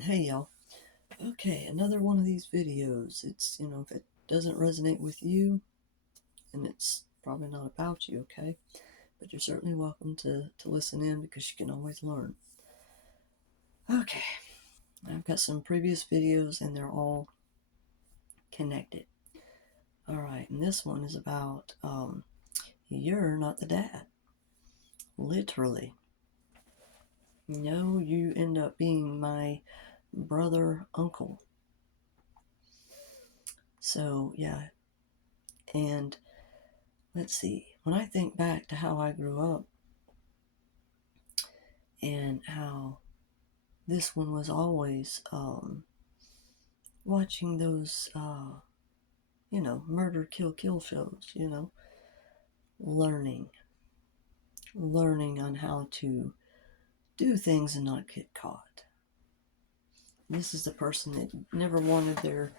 Hey y'all. Okay, another one of these videos. If it doesn't resonate with you, and it's probably not about you, okay? But you're certainly welcome to listen in because you can always learn. Okay, I've got some previous videos and they're all connected. All right, and this one is about you're not the dad. Literally. No, you end up being my brother uncle. So, yeah, and let's see. When I think back to how I grew up, and how this one was always watching those, murder, kill shows, learning, learning on how to do things and not get caught. This is the person that never wanted their,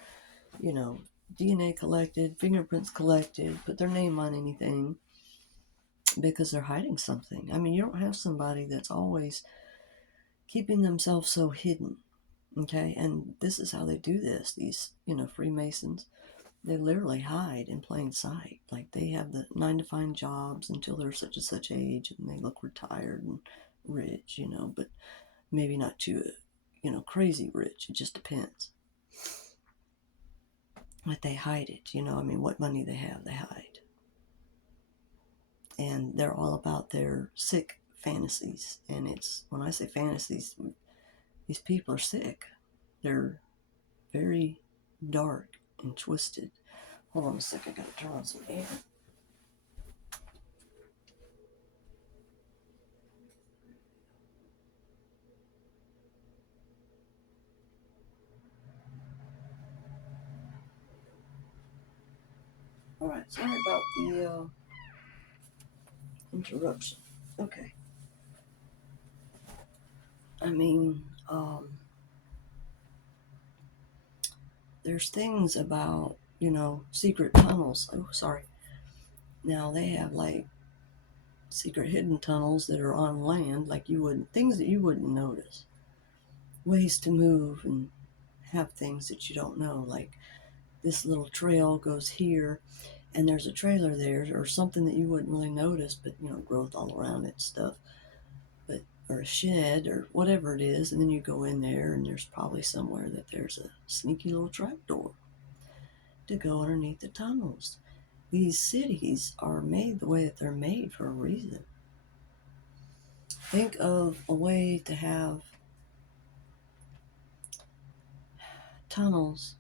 you know, DNA collected, fingerprints collected, put their name on anything because they're hiding something. I mean, you don't have somebody that's always keeping themselves so hidden. Okay, and this is how they do this. These, Freemasons, they literally hide in plain sight. Like they have the 9 to 5 jobs until they're such and such age, and they look retired and rich, but maybe not too, crazy rich. It just depends. But they hide it. I mean, what money they have, they hide, and they're all about their sick fantasies. And it's when I say fantasies, these people are sick. They're very dark and twisted. Hold on a second, I gotta turn on some air. Alright, sorry about the interruption. Okay. I mean, there's things about, secret tunnels. Oh, sorry. Now they have like secret hidden tunnels that are on land, like things that you wouldn't notice. Ways to move and have things that you don't know, like this little trail goes here and there's a trailer there or something that you wouldn't really notice, but growth all around it and stuff. But or a shed or whatever it is, and then you go in there and there's probably somewhere that there's a sneaky little trap door to go underneath the tunnels. These cities are made the way that they're made for a reason. Think of a way to have tunnels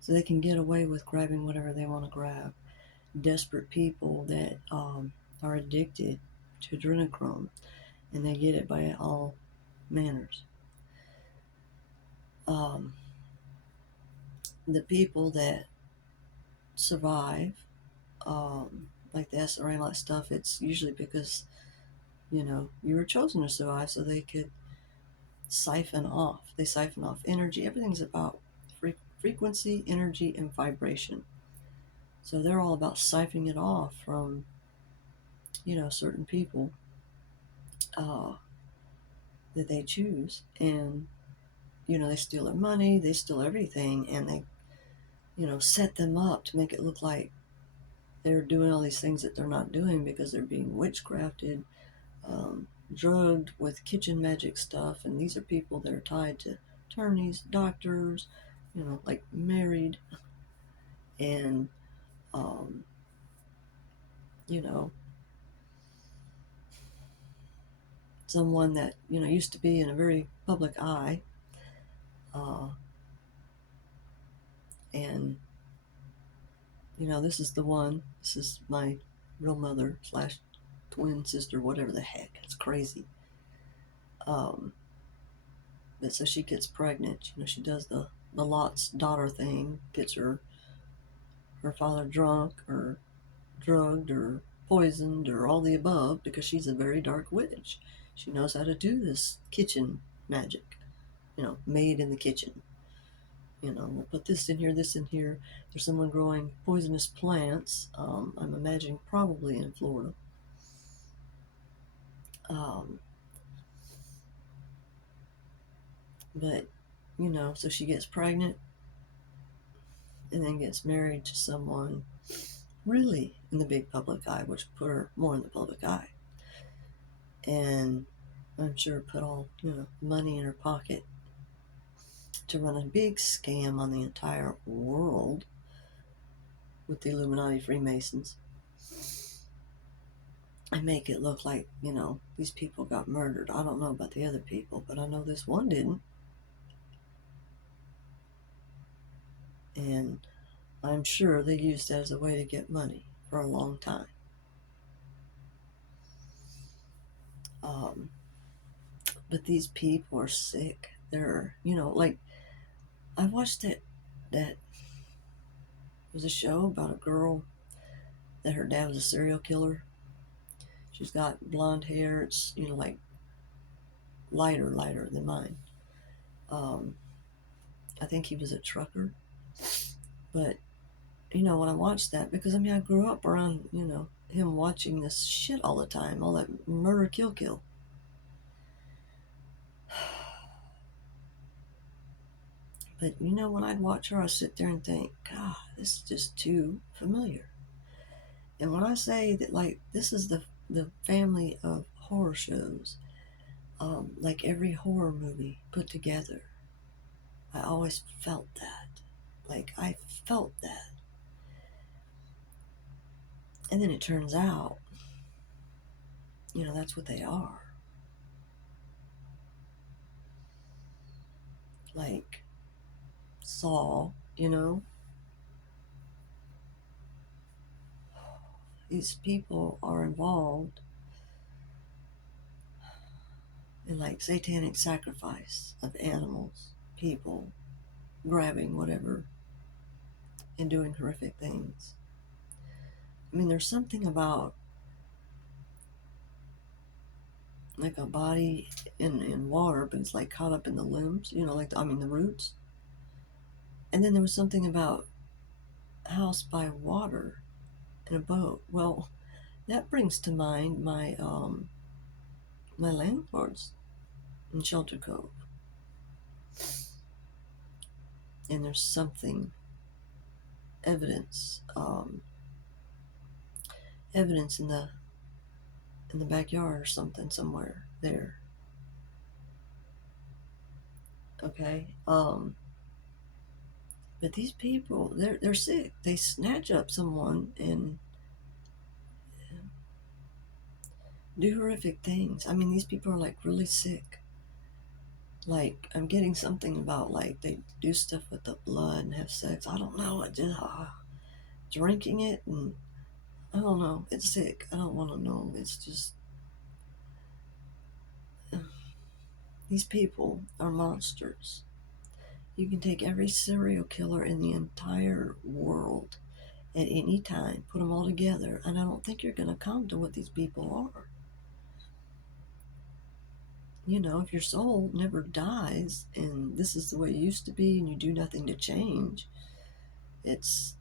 so they can get away with grabbing whatever they want to grab. Desperate people that are addicted to adrenochrome, and they get it by all manners. Um, the people that survive, like the SRA and all that stuff, it's usually because, you were chosen to survive so they could siphon off. They siphon off energy. Everything's about frequency, energy, and vibration. So they're all about siphoning it off from, certain people uh, that they choose. And, they steal their money, they steal everything, and they, set them up to make it look like they're doing all these things that they're not doing because they're being witchcrafted, drugged with kitchen magic stuff. And these are people that are tied to attorneys, doctors, like married, and, um, you know, someone that, used to be in a very public eye. Uh, and, this is the one. This is my real mother slash twin sister, whatever the heck. It's crazy. Um, but so she gets pregnant. She does the Lot's daughter thing, gets her father drunk or drugged or poisoned or all the above because she's a very dark witch. She knows how to do this kitchen magic, made in the kitchen. We'll put this in here, this in here. There's someone growing poisonous plants. I'm imagining probably in Florida. Um, but so she gets pregnant and then gets married to someone really in the big public eye, which put her more in the public eye. And I'm sure put all, money in her pocket to run a big scam on the entire world with the Illuminati Freemasons and make it look like, these people got murdered. I don't know about the other people, but I know this one didn't. And I'm sure they used that as a way to get money for a long time. But these people are sick. They're, like I watched that was a show about a girl that her dad was a serial killer. She's got blonde hair. It's, like lighter than mine. Um, I think he was a trucker. But, when I watched that, because I grew up around, him watching this shit all the time, all that murder, kill. But, when I'd watch her, I'd sit there and think, God, this is just too familiar. And when I say that, like, this is the family of horror shows, like every horror movie put together, I always felt that. Like, I felt that. And then it turns out, that's what they are. Like, Saw, these people are involved in, like, satanic sacrifice of animals, people, grabbing whatever, and doing horrific things. There's something about like a body in water, but it's like caught up in the limbs, like the roots. And then there was something about house by water in a boat. Well, that brings to mind my landlords in Shelter Cove. And there's something evidence evidence in the backyard or something somewhere there. Okay. But these people, they're sick. They snatch up someone and do horrific things. These people are like really sick. Like, I'm getting something about like they do stuff with the blood and have sex. I don't know. I just drinking it, and I don't know. It's sick. I don't want to know. It's just these people are monsters. You can take every serial killer in the entire world at any time, put them all together, and I don't think you're going to come to what these people are. If your soul never dies and this is the way it used to be and you do nothing to change, it's,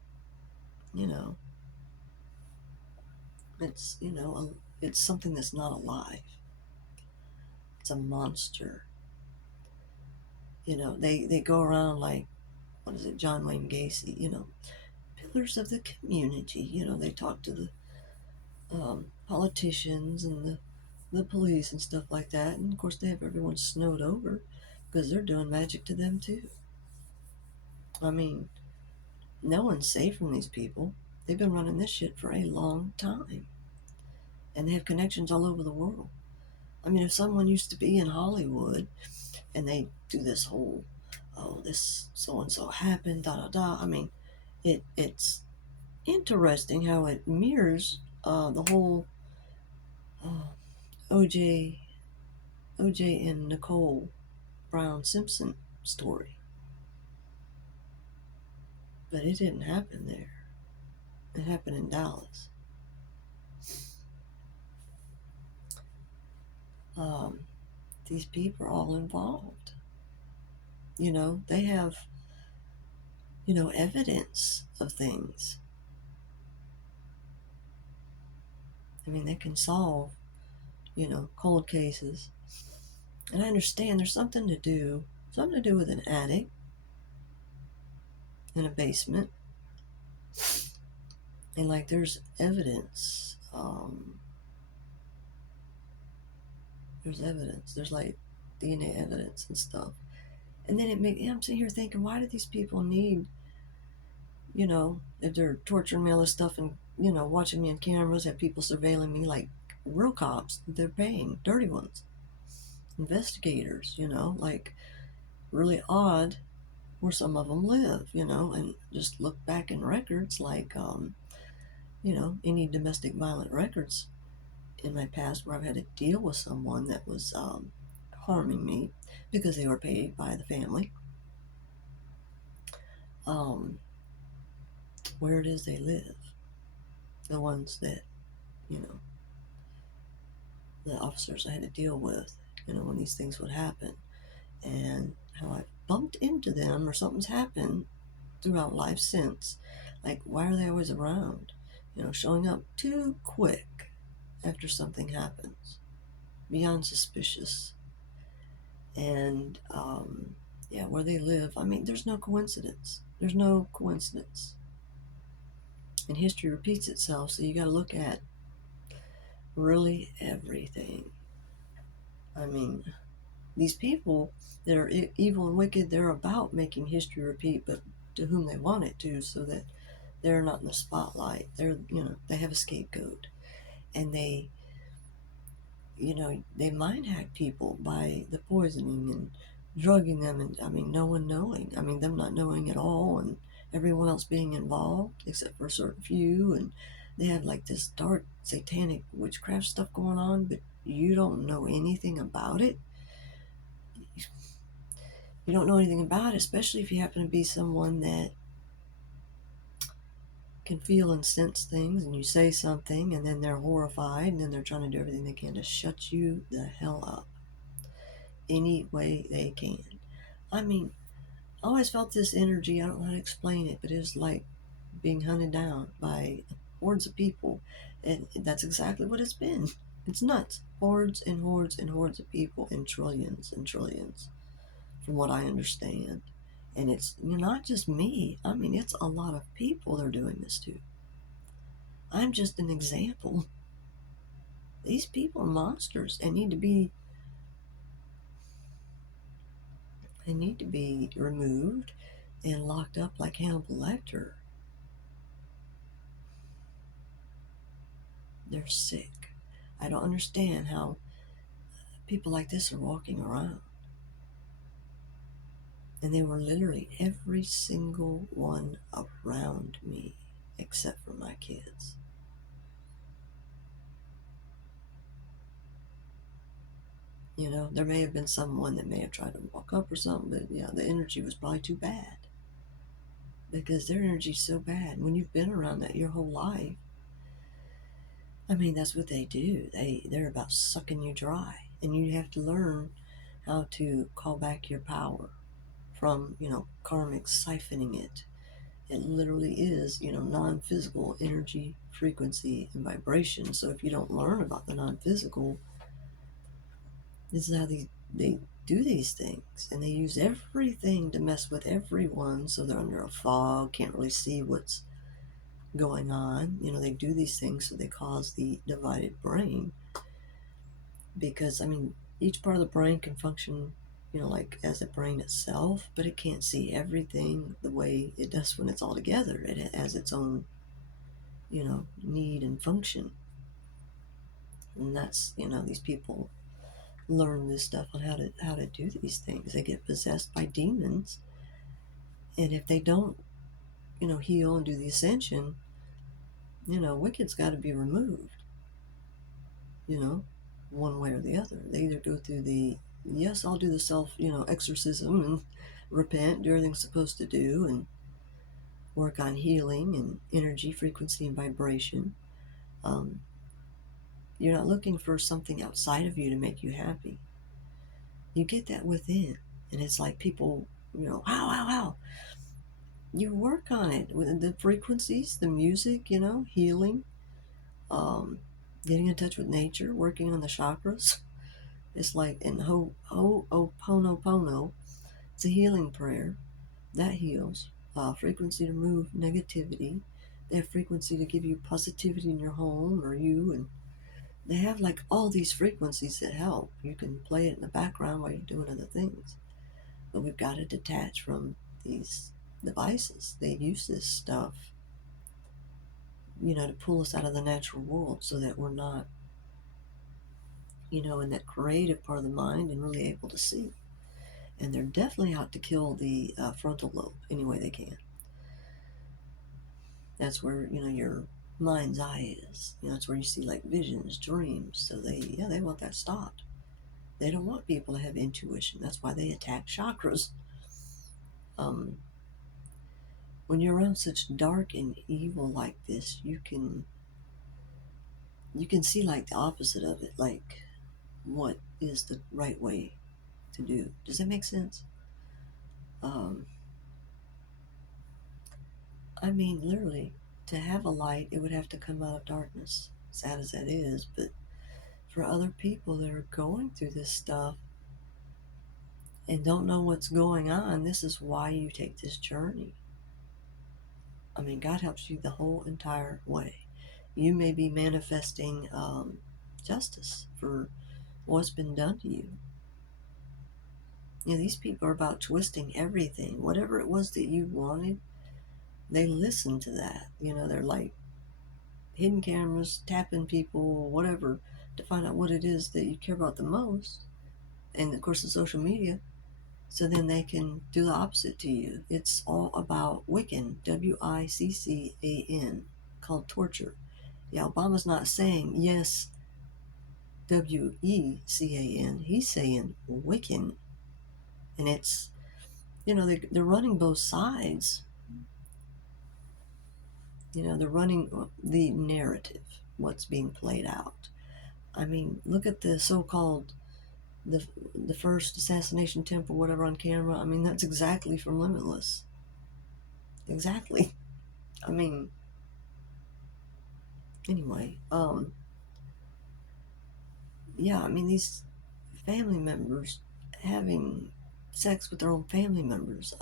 it's, it's something that's not alive. It's a monster. They go around like, what is it, John Wayne Gacy, pillars of the community. They talk to the politicians and the police and stuff like that. And of course, they have everyone snowed over because they're doing magic to them too. No one's safe from these people. They've been running this shit for a long time. And they have connections all over the world. If someone used to be in Hollywood and they do this whole, oh, this so and so happened, da da da. It's interesting how it mirrors the whole uh, OJ and Nicole Brown Simpson story. But it didn't happen there. It happened in Dallas. These people are all involved. They have, evidence of things. They can solve, cold cases. And I understand there's something to do something to do with an attic in a basement. And like there's evidence. There's evidence. There's like DNA evidence and stuff. And then I'm sitting here thinking, why do these people need, if they're torturing me all this stuff and, watching me on cameras, have people surveilling me like real cops, they're paying, dirty ones, investigators, like really odd where some of them live, and just look back in records like, any domestic violent records in my past where I've had to deal with someone that was harming me because they were paid by the family. Where it is they live, the ones that, you know, the officers I had to deal with, when these things would happen, and how I bumped into them or something's happened throughout life since. Like, why are they always around? Showing up too quick after something happens, beyond suspicious. And, yeah, where they live, I mean, there's no coincidence. There's no coincidence. And history repeats itself, so you got to look at really everything. I mean, these people that are evil and wicked, they're about making history repeat, but to whom they want it to, so that they're not in the spotlight. They have a scapegoat, and they mind hack people by the poisoning and drugging them, and I mean, no one knowing. I mean, them not knowing at all, and everyone else being involved except for a certain few, and they have like this dark satanic witchcraft stuff going on, but you don't know anything about it. You don't know anything about it, especially if you happen to be someone that can feel and sense things, and you say something and then they're horrified, and then they're trying to do everything they can to shut you the hell up any way they can. I mean, I always felt this energy. I don't know how to explain it, but it was like being hunted down by hordes of people, and that's exactly what it's been. It's nuts. Hordes and hordes and hordes of people, and trillions, from what I understand. And it's not just me. I mean, it's a lot of people they're doing this to. I'm just an example. These people are monsters and need to be removed and locked up like Hannibal Lecter. They're sick. I don't understand how people like this are walking around. And they were literally every single one around me, except for my kids. There may have been someone that may have tried to walk up or something, but yeah, the energy was probably too bad. Because their energy's so bad. When you've been around that your whole life, I mean, that's what they do. They're about sucking you dry. And you have to learn how to call back your power from, karmic siphoning it. It literally is, non-physical energy, frequency, and vibration. So if you don't learn about the non-physical, this is how they do these things. And they use everything to mess with everyone, so they're under a fog, can't really see what's going on. They do these things so they cause the divided brain. Because, I mean, each part of the brain can function, like as a brain itself, but it can't see everything the way it does when it's all together. It has its own, need and function. And that's, these people learn this stuff on how to do these things. They get possessed by demons, and if they don't, heal and do the ascension, wicked's got to be removed. One way or the other. They either go through yes, I'll do the self, exorcism and repent, do everything supposed to do, and work on healing and energy, frequency, and vibration. You're not looking for something outside of you to make you happy. You get that within. And it's like people, how. You work on it with the frequencies, the music, healing, getting in touch with nature, working on the chakras. It's like in Ho'oponopono, It's a healing prayer that heals. Frequency to remove negativity. They have frequency to give you positivity in your home or you, and they have like all these frequencies that help. You can play it in the background while you're doing other things. But we've got to detach from these devices. They use this stuff, to pull us out of the natural world so that we're not, in that creative part of the mind and really able to see. And they're definitely out to kill the frontal lobe any way they can. That's where, your mind's eye is. That's where you see like visions, dreams. So they want that stopped. They don't want people to have intuition. That's why they attack chakras. Um, when you're around such dark and evil like this, you can see like the opposite of it, like what is the right way to do. Does that make sense? Um, I mean, literally, to have a light, it would have to come out of darkness. Sad as that is, but for other people that are going through this stuff and don't know what's going on, this is why you take this journey. I mean, God helps you the whole entire way. You may be manifesting justice for what's been done to you. These people are about twisting everything. Whatever it was that you wanted, they listen to that. They're like hidden cameras, tapping people, whatever, to find out what it is that you care about the most. And of course, the social media. So then they can do the opposite to you. It's all about Wiccan, Wiccan, called torture. Yeah, Obama's not saying yes, Wecan. He's saying Wiccan. And it's, they're running both sides. They're running the narrative, what's being played out. I mean, look at the so-called the the first assassination attempt or whatever on camera. I mean, that's exactly from Limitless. Exactly. I mean, anyway, yeah, I mean, these family members having sex with their own family members,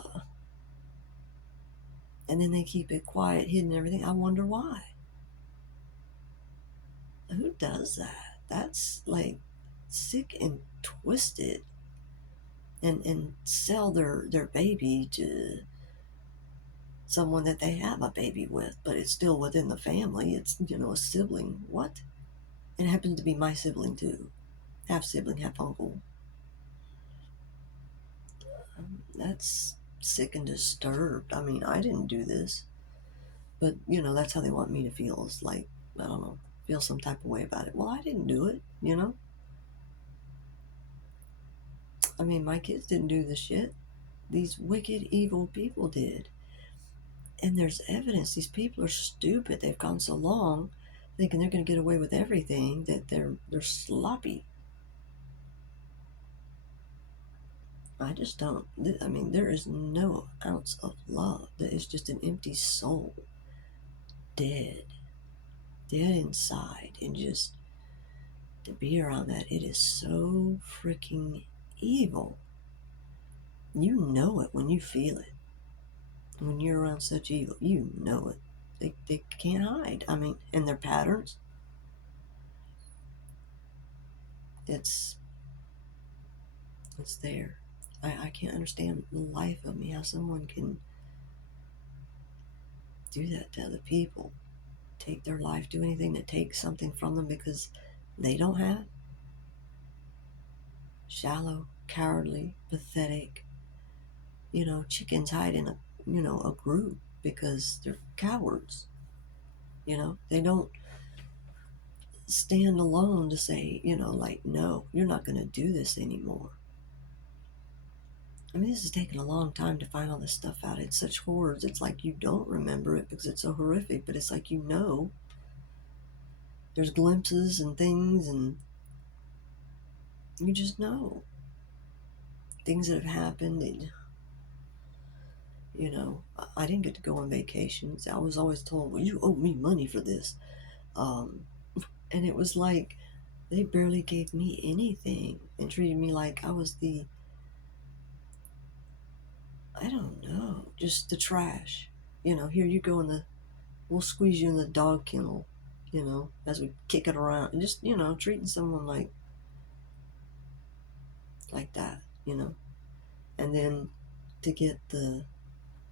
and then they keep it quiet, hidden, and everything. I wonder why. Who does that? That's like sick and twisted. And sell their baby to someone that they have a baby with, but it's still within the family. It's, a sibling. What? It happens to be my sibling too. Half sibling, half uncle. That's sick and disturbed. I mean, I didn't do this, but that's how they want me to feel. It's like, I don't know, feel some type of way about it. Well, I didn't do it. I mean, my kids didn't do this shit. These wicked, evil people did. And there's evidence. These people are stupid. They've gone so long thinking they're going to get away with everything that they're sloppy. I just don't. I mean, there is no ounce of love. That is just an empty soul, dead inside, and just to be around that, it is so freaking evil. You know it when you feel it. When you're around such evil, you know it. They can't hide. I mean, and their patterns. It's there. I can't understand the life of me how someone can do that to other people. Take their life, do anything to take something from them because they don't have. Shallow, cowardly, pathetic. Chickens hide in a group because they're cowards. They don't stand alone to say, like, no, you're not going to do this anymore. I mean, this has taken a long time to find all this stuff out. It's such horrors. It's like you don't remember it because it's so horrific, but it's like there's glimpses and things, and you just know things that have happened. And, I didn't get to go on vacations. I was always told, well, you owe me money for this. Um, and it was like they barely gave me anything and treated me like I was the I don't know, just the trash. Here you go we'll squeeze you in the dog kennel, as we kick it around. And just, treating someone like that, And then to get the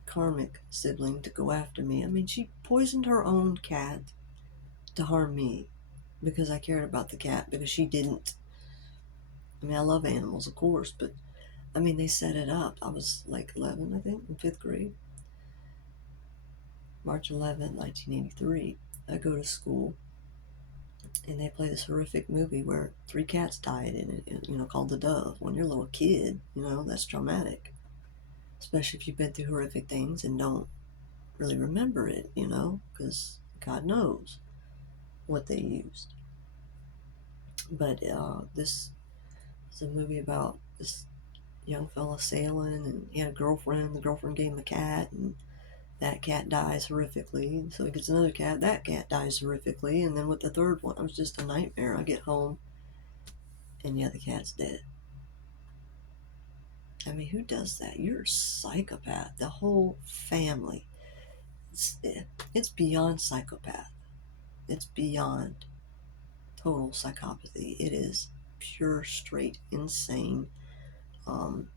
karmic sibling to go after me. I mean, she poisoned her own cat to harm me because I cared about the cat, because she didn't. I mean, I love animals, of course, but I mean, they set it up. I was like 11, I think, in fifth grade. March 11th, 1983. I go to school and they play this horrific movie where 3 cats died in it, called The Dove. When you're a little kid, that's traumatic, especially if you've been through horrific things and don't really remember it, because God knows what they used. But this is a movie about this young fella sailing, and he had a girlfriend. The girlfriend gave him a cat, and that cat dies horrifically. So he gets another cat. That cat dies horrifically. And then with the third one, it was just a nightmare. I get home, and yeah, the cat's dead. I mean, who does that? You're a psychopath. The whole family. It's beyond psychopath. It's beyond total psychopathy. It is pure, straight, insane. Um,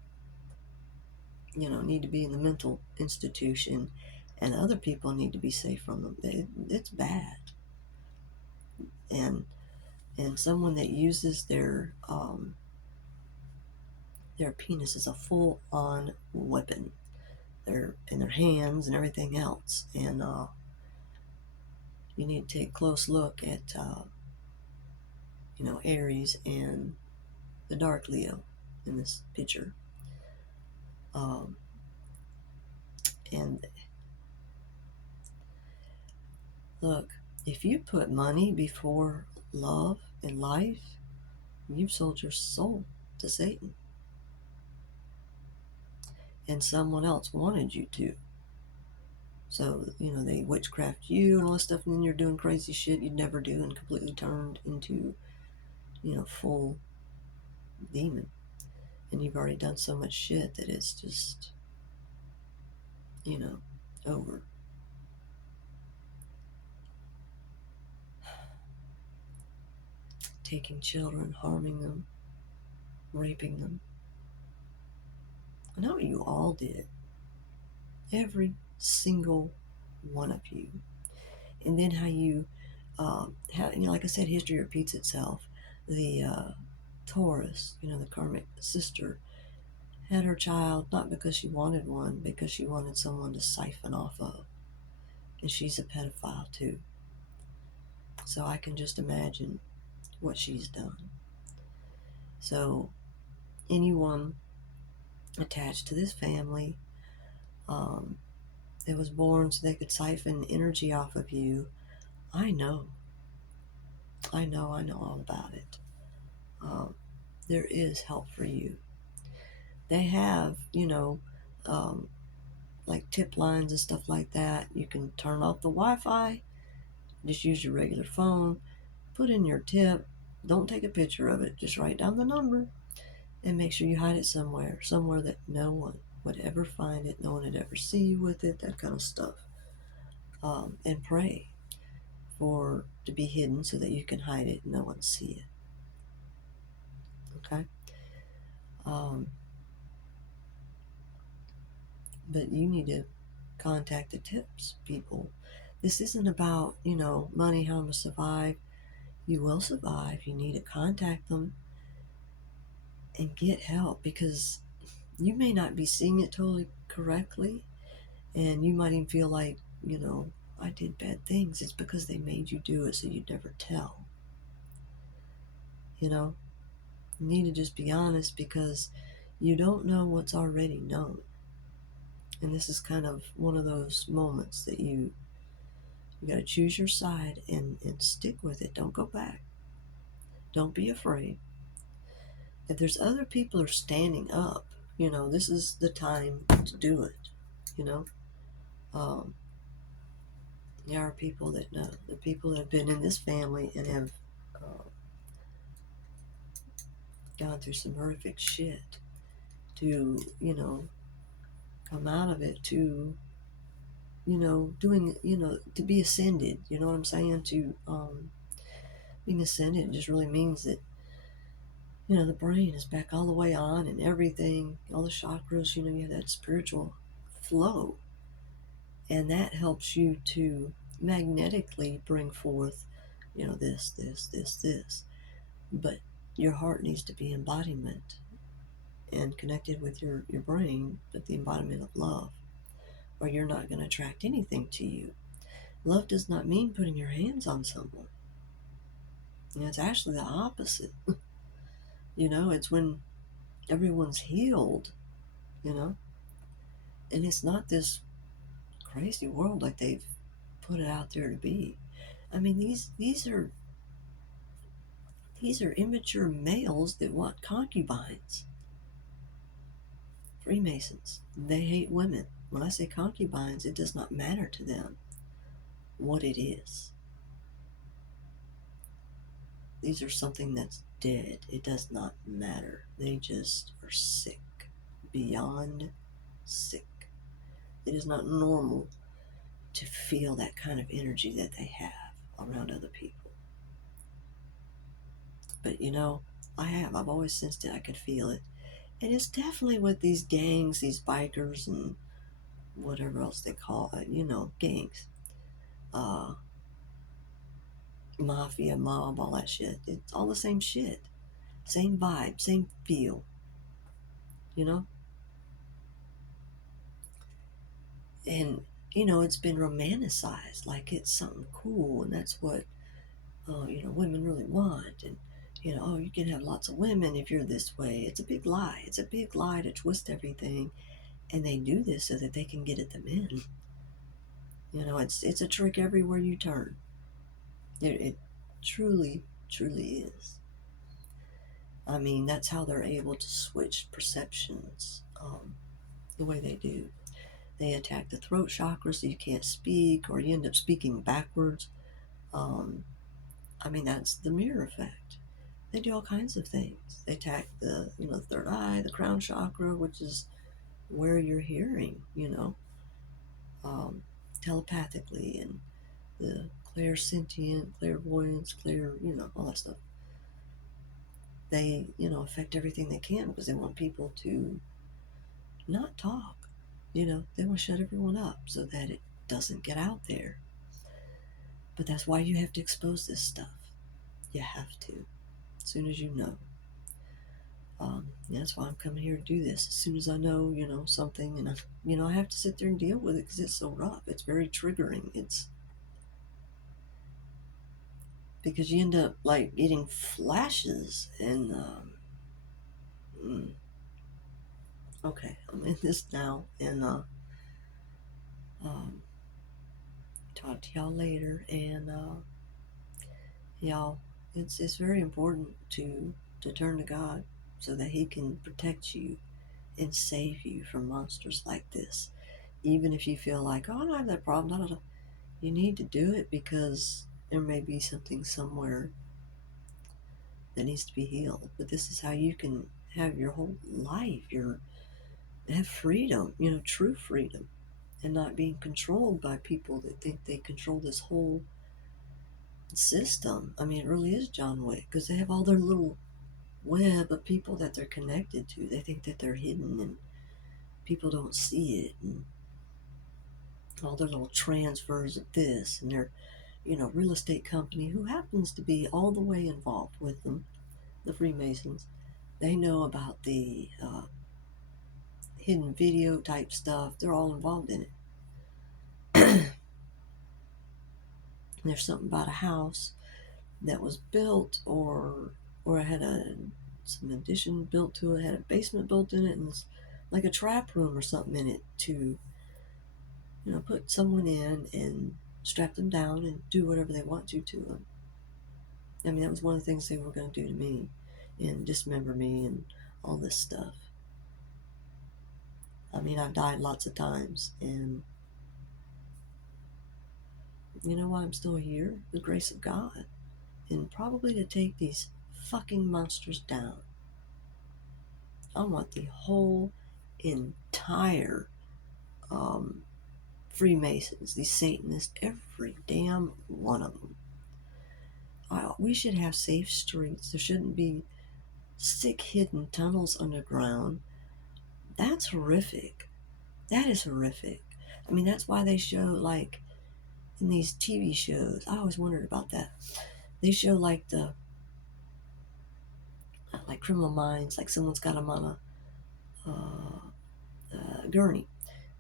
need to be in the mental institution, and other people need to be safe from them. It's bad. And someone that uses their penis as a full-on weapon, in their hands and everything else. And you need to take a close look at Aries and the dark Leo in this picture. And look, if you put money before love and life, you've sold your soul to Satan. And someone else wanted you to. So, they witchcraft you and all this stuff, and then you're doing crazy shit you'd never do, and completely turned into, full demon. And you've already done so much shit that it's just, over. Taking children, harming them, raping them. I know you all did. Every single one of you. And then how you, like I said, history repeats itself. The Taurus, the karmic sister, had her child not because she wanted one, because she wanted someone to siphon off of. And she's a pedophile too. So I can just imagine what she's done. So anyone attached to this family that was born so they could siphon energy off of you, I know all about it. There is help for you. They have, like tip lines and stuff like that. You can turn off the Wi-Fi, just use your regular phone, put in your tip, don't take a picture of it, just write down the number, and make sure you hide it somewhere that no one would ever find it, no one would ever see you with it, that kind of stuff. And pray to be hidden so that you can hide it and no one see it. Okay? But you need to contact the tips people. This isn't about, money, how to survive. You will survive. You need to contact them and get help, because you may not be seeing it totally correctly, and you might even feel like, I did bad things. It's because they made you do it so you'd never tell. You need to just be honest, because you don't know what's already known. And this is kind of one of those moments that you got to choose your side and stick with it. Don't go back. Don't be afraid. If there's other people who are standing up, this is the time to do it. There are people that know, the people that have been in this family and have gone through some horrific shit to, come out of it to, doing, to be ascended. You know what I'm saying? To being ascended just really means that, the brain is back all the way on and everything, all the chakras, you have that spiritual flow. And that helps you to magnetically bring forth, this. But your heart needs to be embodiment and connected with your brain, but the embodiment of love, or you're not going to attract anything to you. Love does not mean putting your hands on someone. It's actually the opposite. It's when everyone's healed, you know, and it's not this crazy world like they've put it out there to be. I mean, these are immature males that want concubines. Freemasons. They hate women. When I say concubines, it does not matter to them what it is. These are something that's dead. It does not matter. They just are sick. Beyond sick. It is not normal to feel that kind of energy that they have around other people. But I've always sensed it. I could feel it. And it's definitely with these gangs, these bikers, and whatever else they call it, gangs. Mafia, mob, all that shit. It's all the same shit. Same vibe, same feel. You know? And, it's been romanticized like it's something cool, and that's what, women really want. And, you can have lots of women if you're this way. It's a big lie. It's a big lie to twist everything. And they do this so that they can get at the men. It's a trick everywhere you turn. It truly, truly is. I mean, that's how they're able to switch perceptions the way they do. They attack the throat chakra so you can't speak, or you end up speaking backwards. That's the mirror effect. They do all kinds of things. They attack the, third eye, the crown chakra, which is where you're hearing, telepathically, and the clairsentient, clairvoyance, all that stuff. They, affect everything they can because they want people to not talk. They want to shut everyone up so that it doesn't get out there. But that's why you have to expose this stuff. You have to, as soon as you know. That's why I'm coming here to do this. As soon as I know, something, and I have to sit there and deal with it because it's so rough. It's very triggering. It's because you end up like getting flashes and okay, I'm in this now, and um, talk to y'all later. And y'all, it's very important to turn to God so that He can protect you and save you from monsters like this. Even if you feel like, oh, I don't have that problem, you need to do it because there may be something somewhere that needs to be healed. But this is how you can have your whole life, have freedom, true freedom, and not being controlled by people that think they control this whole system. I mean, it really is John Wick because they have all their little web of people that they're connected to. They think that they're hidden and people don't see it, and all their little transfers of this, and their, real estate company who happens to be all the way involved with them, the Freemasons. They know about the hidden video type stuff. They're all involved in it. There's something about a house that was built, or it had some addition built to it, had a basement built in it, and it's like a trap room or something in it to, put someone in and strap them down and do whatever they want to them. I mean, that was one of the things they were going to do to me and dismember me and all this stuff. I mean, I've died lots of times, and you know why I'm still here? The grace of God. And probably to take these fucking monsters down. I want the whole entire um, Freemasons, these Satanists, every damn one of them. We should have safe streets. There shouldn't be sick hidden tunnels underground. That's horrific. That is horrific. I mean, that's why they show, like, in these TV shows, I always wondered about that. They show, like, like Criminal Minds, like someone's got them on a gurney,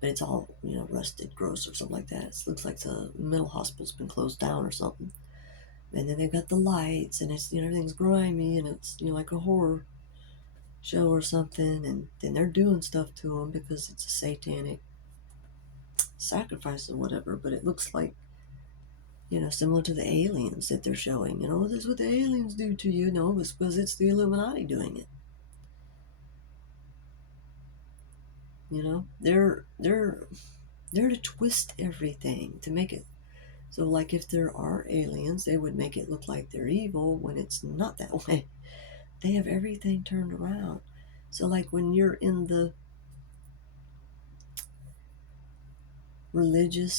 but it's all, rusted, gross, or something like that. It looks like the mental hospital's been closed down or something. And then they've got the lights, and it's, everything's grimy, and it's, like a horror show or something, and then they're doing stuff to them because it's a satanic sacrifice or whatever. But it looks like, similar to the aliens that they're showing. This is what the aliens do to you. No, it's because it's the Illuminati doing it. They're to twist everything to make it so, like, if there are aliens, they would make it look like they're evil when it's not that way. They have everything turned around. So, like, when you're in the religion,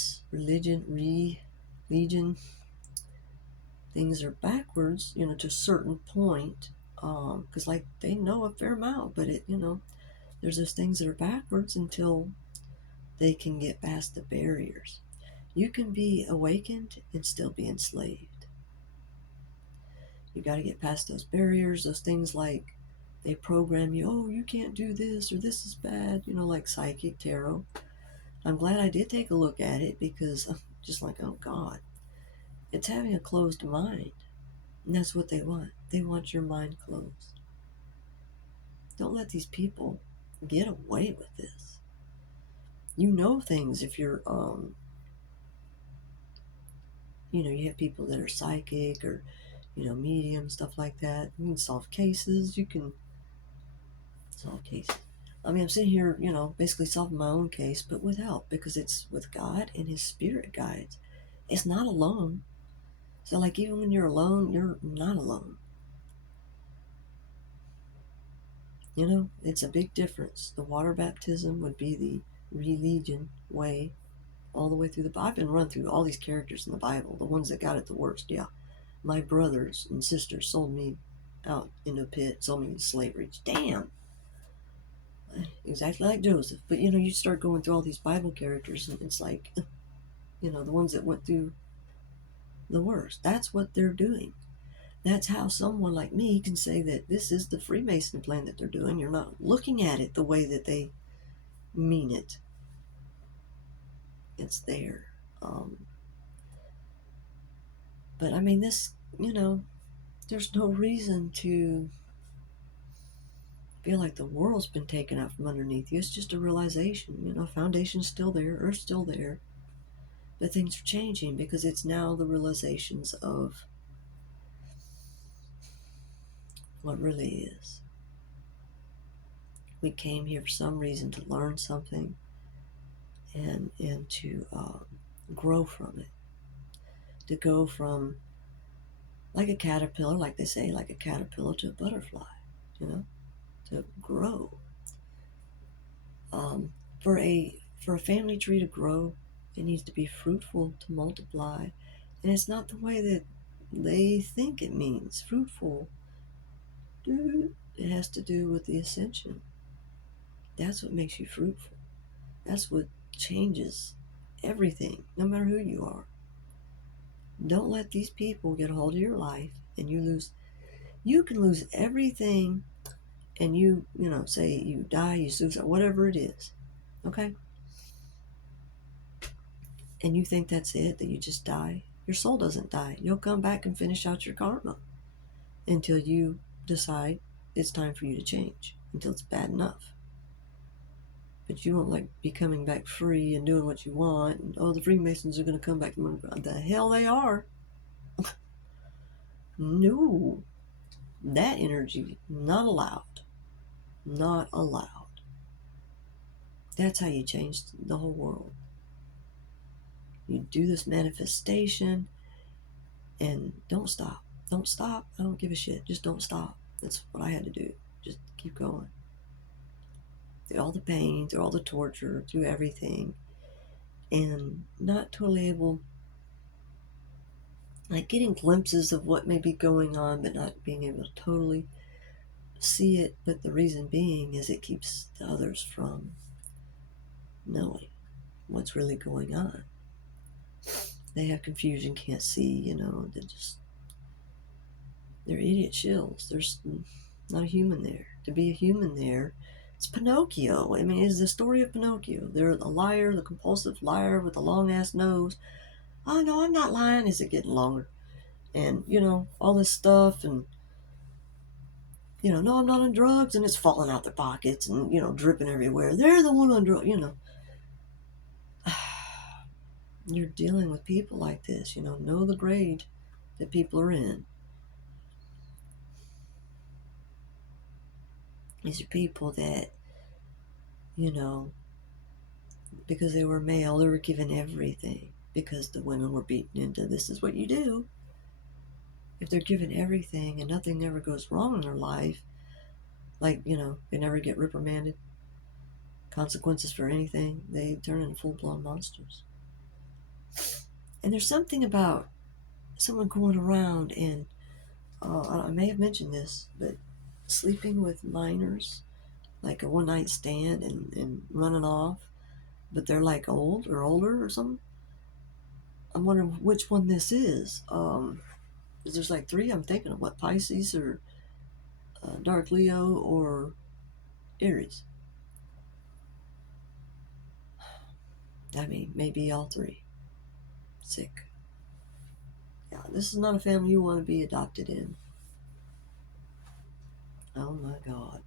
things are backwards, to a certain point. Because, like, they know a fair amount, but there's those things that are backwards until they can get past the barriers. You can be awakened and still be enslaved. You got to get past those barriers, those things like they program you, oh, you can't do this or this is bad, like psychic tarot. I'm glad I did take a look at it because I'm just like, oh God, it's having a closed mind. And that's what they want. They want your mind closed. Don't let these people get away with this. You know things if you're, you have people that are psychic or, medium, stuff like that. You can solve cases. You can solve cases. I mean, I'm sitting here, basically solving my own case, but with help because it's with God and His Spirit guides. It's not alone. So, like, even when you're alone, you're not alone. It's a big difference. The water baptism would be the religion way all the way through the Bible. I've been run through all these characters in the Bible, the ones that got it the worst. Yeah. My brothers and sisters sold me out into a pit, sold me into slavery. Damn. Exactly like Joseph. But, you start going through all these Bible characters, and it's like, the ones that went through the worst. That's what they're doing. That's how someone like me can say that this is the Freemason plan that they're doing. You're not looking at it the way that they mean it. It's there. But I mean, this, there's no reason to feel like the world's been taken out from underneath you. It's just a realization. Foundation's still there, Earth's still there, but things are changing because it's now the realizations of what really is. We came here for some reason to learn something and to grow from it. To go from, like a caterpillar, like they say, like a caterpillar to a butterfly, to grow. For a family tree to grow, it needs to be fruitful to multiply, and it's not the way that they think it means. Fruitful, it has to do with the ascension. That's what makes you fruitful. That's what changes everything, no matter who you are. Don't let these people get a hold of your life and you can lose everything, and say you die, you suicide, whatever it is, okay? And you think that's it, that you just die. Your soul doesn't die. You'll come back and finish out your karma until you decide it's time for you to change, until it's bad enough. But you won't be coming back free and doing what you want, and the Freemasons are going to come back from underground. The hell they are. No, that energy, not allowed. Not allowed. That's how you change the whole world. You do this manifestation and don't stop. Don't stop. I don't give a shit. Just don't stop. That's what I had to do. Just keep going. through all the pain, through all the torture, through everything, and not totally able, like getting glimpses of what may be going on, but not being able to totally see it. But the reason being is it keeps the others from knowing what's really going on. They have confusion, can't see, they're idiot shills. There's not a human there. To be a human there, it's Pinocchio. I mean, it's the story of Pinocchio. They're a liar, the compulsive liar with a long ass nose. Oh no, I'm not lying. Is it getting longer? And all this stuff, and no, I'm not on drugs, and it's falling out their pockets, and dripping everywhere. They're the one on drugs. You're dealing with people like this. Know the grade that people are in. These are people that, because they were male, they were given everything. Because the women were beaten into this is what you do. If they're given everything and nothing ever goes wrong in their life, like, they never get reprimanded, consequences for anything, they turn into full-blown monsters. And there's something about someone going around and, I may have mentioned this, but sleeping with minors, like a one-night stand and running off, but they're like old or older or something. I'm wondering which one this is. There's like three I'm thinking of. What, Pisces or Dark Leo or Aries? I mean, maybe all three. Sick. Yeah, this is not a family you want to be adopted in. Oh my God.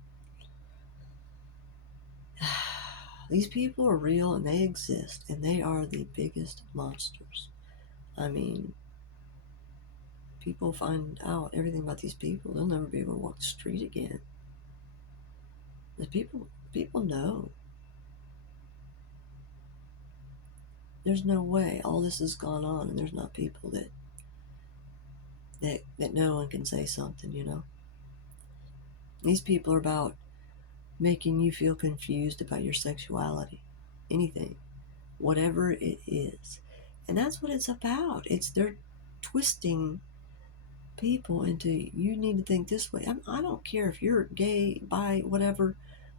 These people are real and they exist, and they are the biggest monsters. I mean, people find out everything about these people, they'll never be able to walk the street again. The people know. There's no way all this has gone on and there's not people that know and can say something. These people are about making you feel confused about your sexuality. Anything. Whatever it is. And that's what it's about. They're twisting people into, you need to think this way. I don't care if you're gay, bi, whatever.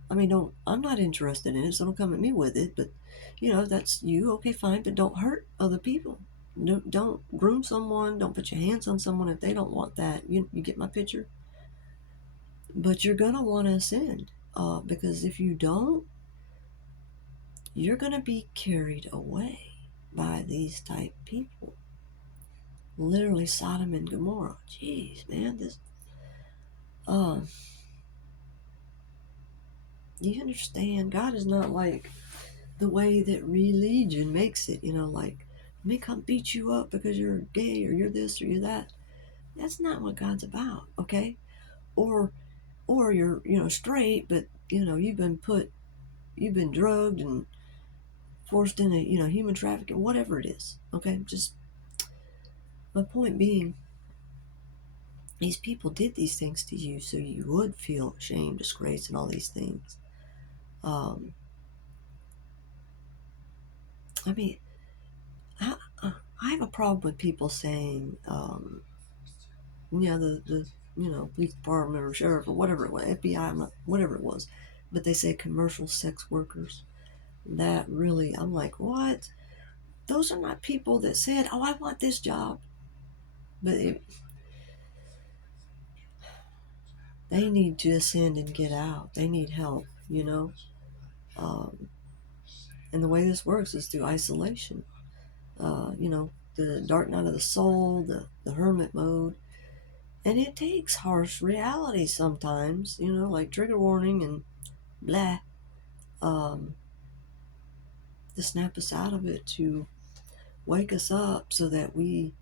I mean, I'm not interested in it, so don't come at me with it. But, that's you. Okay, fine. But don't hurt other people. Don't groom someone. Don't put your hands on someone if they don't want that. You get my picture? But you're going to want to ascend. Because if you don't, you're going to be carried away by these type people. Literally Sodom and Gomorrah. Jeez, man. You understand, God is not like the way that religion makes it, like, let me come beat you up because you're gay or you're this or you're that. That's not what God's about, okay? Or you're, straight, but, you've been drugged and forced into, human trafficking, whatever it is, okay? Just, my point being, these people did these things to you so you would feel shame, disgrace, and all these things. I mean, I have a problem with people saying, the police department or sheriff or whatever it was, FBI, whatever it was, but they say commercial sex workers. That really, I'm like, what? Those are not people that said, oh, I want this job. But they need to ascend and get out. They need help, and the way this works is through isolation. The dark night of the soul, the hermit mode. And it takes harsh reality sometimes, like trigger warning and blah, to snap us out of it, to wake us up so that we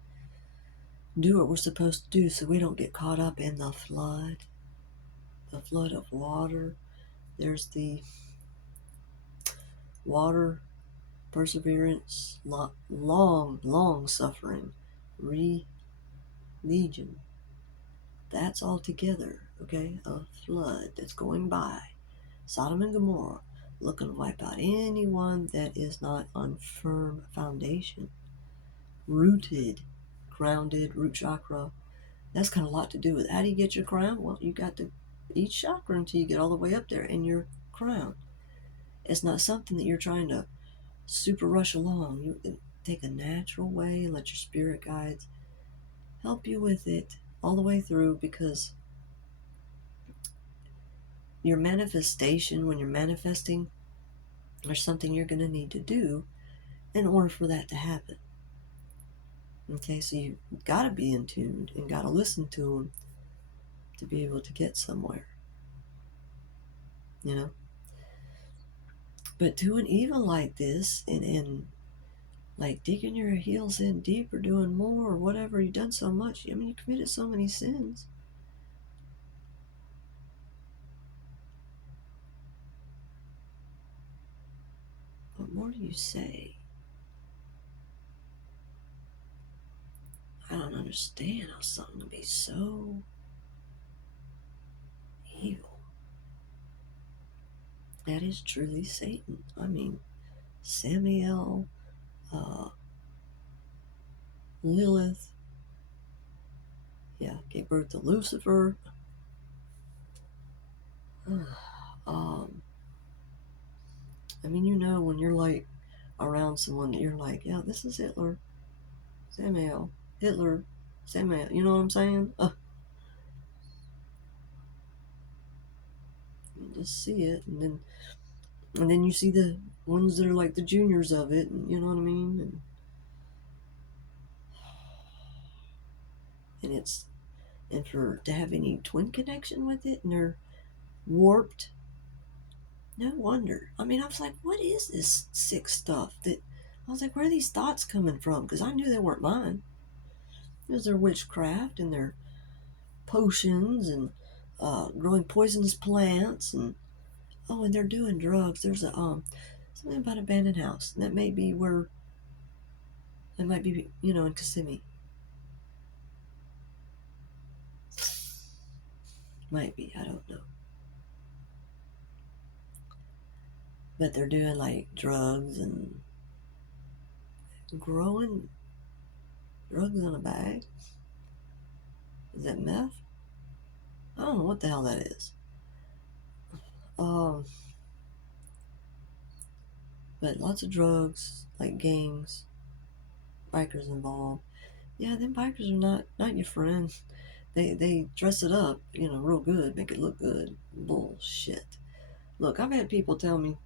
do what we're supposed to do so we don't get caught up in the flood of water. There's the water, perseverance, long suffering, legion. That's all together, okay? A flood that's going by. Sodom and Gomorrah. looking to wipe out anyone that is not on firm foundation, rooted, grounded, root chakra. That's got a lot to do with how do you get your crown? Well, you got to each chakra until you get all the way up there in your crown. It's not something that you're trying to super rush along. You take a natural way and let your spirit guides help you with it all the way through, because your manifestation, when you're manifesting, there's something you're going to need to do in order for that to happen. Okay, so you've got to be in tune and got to listen to them to be able to get somewhere, you know. But doing evil like this and like digging your heels in deep or doing more or whatever, you've done so much. I mean, you committed so many sins. What more do you say? I don't understand how something can be so evil. That is truly Satan. I mean, Samael, Lilith, yeah, gave birth to Lucifer. I mean, you know, when you're like around someone that you're like, yeah, this is Hitler, Samael, Hitler, Samael. You know what I'm saying? You just see it, and then you see the ones that are like the juniors of it, and you know what I mean. And it's for to have any twin connection with it, and they're warped. No wonder. I mean, I was like, what is this sick stuff? That I was like, where are these thoughts coming from? Because I knew they weren't mine. It was their witchcraft and their potions and growing poisonous plants, and oh, and they're doing drugs. There's a something about abandoned house, and that may be where it might be, you know, in Kissimmee. Might be, I don't know. But they're doing like drugs and growing drugs in a bag. Is that meth? I don't know what the hell that is. Um, but lots of drugs, like gangs, bikers involved. Yeah, them bikers are not your friends. They dress it up, you know, real good, make it look good. Bullshit. Look, I've had people tell me,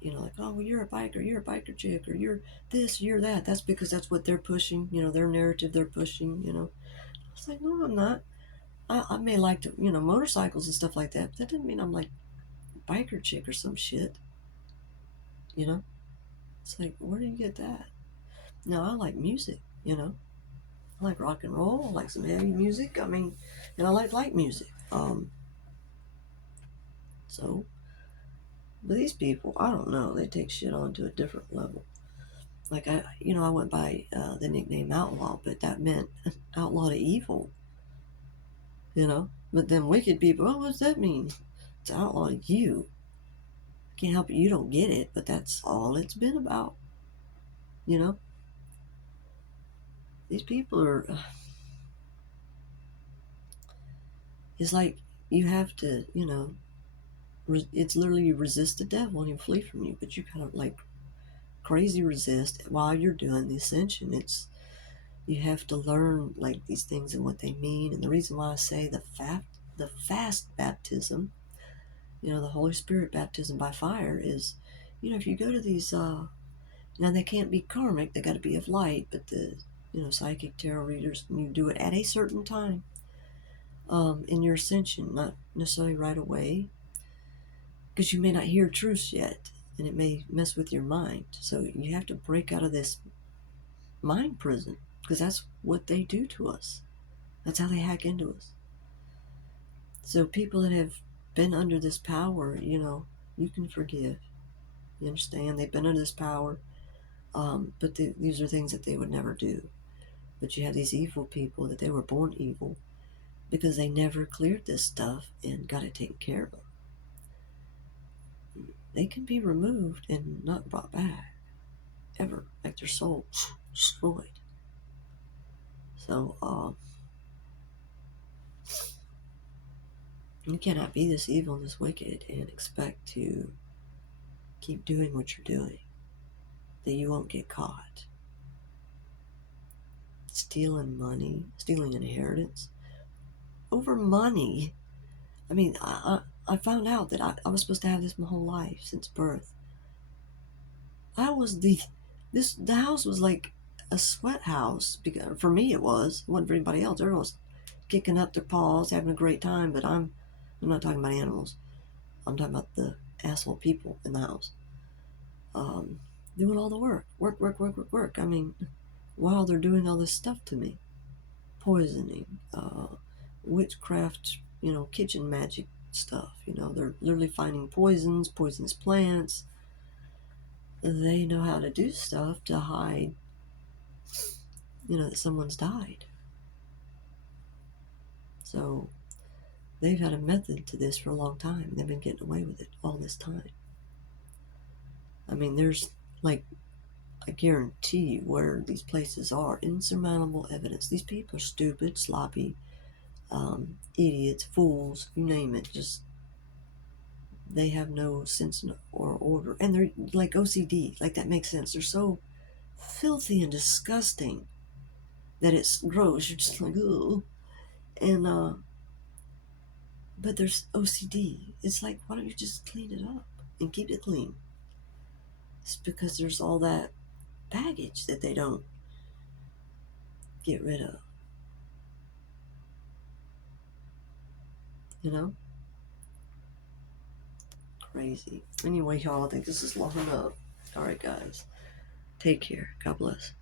you know, like, oh, well, you're a biker chick, or you're this, you're that. That's because that's what they're pushing, you know, their narrative they're pushing, you know. I was like, no, I'm not. I may like to, you know, motorcycles and stuff like that, but that doesn't mean I'm like biker chick or some shit, you know. It's like, where do you get that? No, I like music, you know. I like rock and roll. I like some heavy music. I mean, and I like light music. So, but these people, I don't know. They take shit on to a different level. Like you know, I went by the nickname Outlaw, but that meant outlaw to evil, you know. But then wicked people, oh, what does that mean? It's outlaw to you. Can't help it, you don't get it, but that's all it's been about, you know. These people are. It's like you have to, you know. It's literally you resist the devil and he'll flee from you, but you kind of like crazy resist while you're doing the ascension. It's you have to learn like these things and what they mean. And the reason why I say the fast baptism, you know, the Holy Spirit baptism by fire is, you know, if you go to these now they can't be karmic, they got to be of light, but the, you know, psychic tarot readers, you do it at a certain time in your ascension, not necessarily right away, because you may not hear truths yet and it may mess with your mind. So you have to break out of this mind prison, because that's what they do to us. That's how they hack into us. So people that have been under this power, you know, you can forgive. You understand? They've been under this power, but these are things that they would never do. But you have these evil people that they were born evil because they never cleared this stuff and got it taken care of. they can be removed and not brought back ever, like their soul destroyed. So you cannot be this evil and this wicked and expect to keep doing what you're doing, that you won't get caught. Stealing money, stealing inheritance over money. I mean, I found out that I was supposed to have this my whole life since birth. I was the house was like a sweat house, because for me it wasn't for anybody else. Everyone was kicking up their paws, having a great time, but I'm not talking about animals. I'm talking about the asshole people in the house, doing all the work. I mean, while they're doing all this stuff to me, poisoning, witchcraft, kitchen magic stuff. They're literally finding poisonous plants. They know how to do stuff to hide, that someone's died. So they've had a method to this for a long time. They've been getting away with it all this time. I mean, there's I guarantee you where these places are, insurmountable evidence. These people are stupid, sloppy, idiots, fools, you name it. Just they have no sense or order, and they're like OCD. Like, that makes sense. They're so filthy and disgusting that it's gross. You're just like, ugh. And but there's OCD. It's like, why don't you just clean it up and keep it clean? It's because there's all that baggage that they don't get rid of. Crazy. Anyway, y'all, I think this is long enough. All right, guys. Take care. God bless.